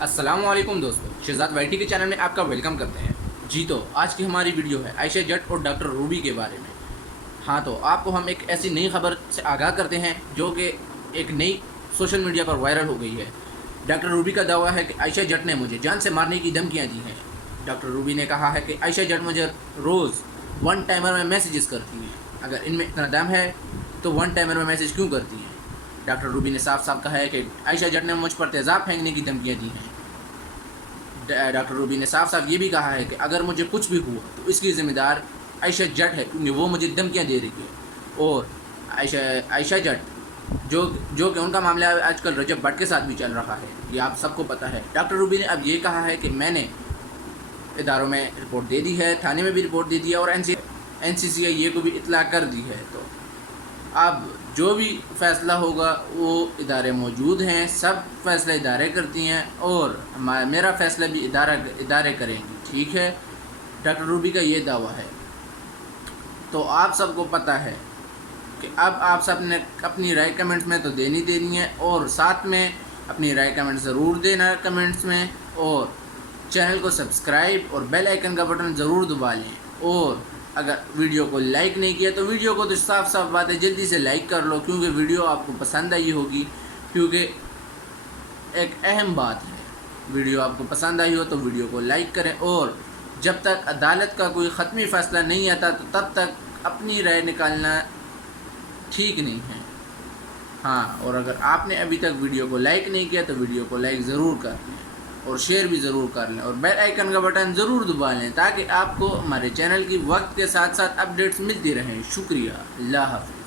السلام علیکم دوستو، شہزاد وائٹی کے چینل میں آپ کا ویلکم کرتے ہیں۔ جی تو آج کی ہماری ویڈیو ہے عائشہ جٹ اور ڈاکٹر روبی کے بارے میں۔ ہاں تو آپ کو ہم ایک ایسی نئی خبر سے آگاہ کرتے ہیں جو کہ ایک نئی سوشل میڈیا پر وائرل ہو گئی ہے۔ ڈاکٹر روبی کا دعویٰ ہے کہ عائشہ جٹ نے مجھے جان سے مارنے کی دھمکیاں دی ہیں۔ ڈاکٹر روبی نے کہا ہے کہ عائشہ جٹ مجھے روز ون ٹائمر میں میسیجز کرتی ہیں۔ اگر ان میں اتنا دم ہے تو ون ٹائمر میں میسیج کیوں کرتی ہیں؟ ڈاکٹر روبی نے صاف کہا ہے کہ عائشہ جٹ نے مجھ پر تیزاب پھینکنے کی دھمکیاں دی ہیں۔ ڈاکٹر روبی نے صاف یہ بھی کہا ہے کہ اگر مجھے کچھ بھی ہوا تو اس کی ذمہ دار عائشہ جٹ ہے، کیونکہ وہ مجھے دھمکیاں دے رہی ہے۔ اور عائشہ جٹ جو کہ ان کا معاملہ آج کل رجب بٹ کے ساتھ بھی چل رہا ہے، یہ آپ سب کو پتہ ہے۔ ڈاکٹر روبی نے اب یہ کہا ہے کہ میں نے اداروں میں رپورٹ دے دی ہے، تھانے میں بھی رپورٹ دے دی ہے اور NCCI کو بھی اطلاع کر دی ہے۔ تو اب جو بھی فیصلہ ہوگا وہ ادارے موجود ہیں، سب فیصلہ ادارے کرتی ہیں اور میرا فیصلہ بھی ادارے کریں گی، ٹھیک ہے۔ ڈاکٹر روبی کا یہ دعویٰ ہے۔ تو آپ سب کو پتہ ہے کہ اب آپ سب نے اپنی رائے کمنٹس میں تو دینی ہے، اور ساتھ میں اپنی رائے کمنٹ ضرور دینا کمنٹس میں، اور چینل کو سبسکرائب اور بیل آئیکن کا بٹن ضرور دبا لیں۔ اور اگر ویڈیو کو لائک نہیں کیا تو ویڈیو کو تو صاف بات ہے جلدی سے لائک کر لو، کیونکہ ویڈیو آپ کو پسند آئی ہوگی، کیونکہ ایک اہم بات ہے۔ ویڈیو آپ کو پسند آئی ہو تو ویڈیو کو لائک کریں، اور جب تک عدالت کا کوئی حتمی فیصلہ نہیں آتا تو تب تک اپنی رائے نکالنا ٹھیک نہیں ہے۔ ہاں، اور اگر آپ نے ابھی تک ویڈیو کو لائک نہیں کیا تو ویڈیو کو لائک ضرور کر لیں اور شیئر بھی ضرور کر لیں، اور بیل آئیکن کا بٹن ضرور دبا لیں تاکہ آپ کو ہمارے چینل کی وقت کے ساتھ اپڈیٹس ملتی رہیں۔ شکریہ، اللہ حافظ۔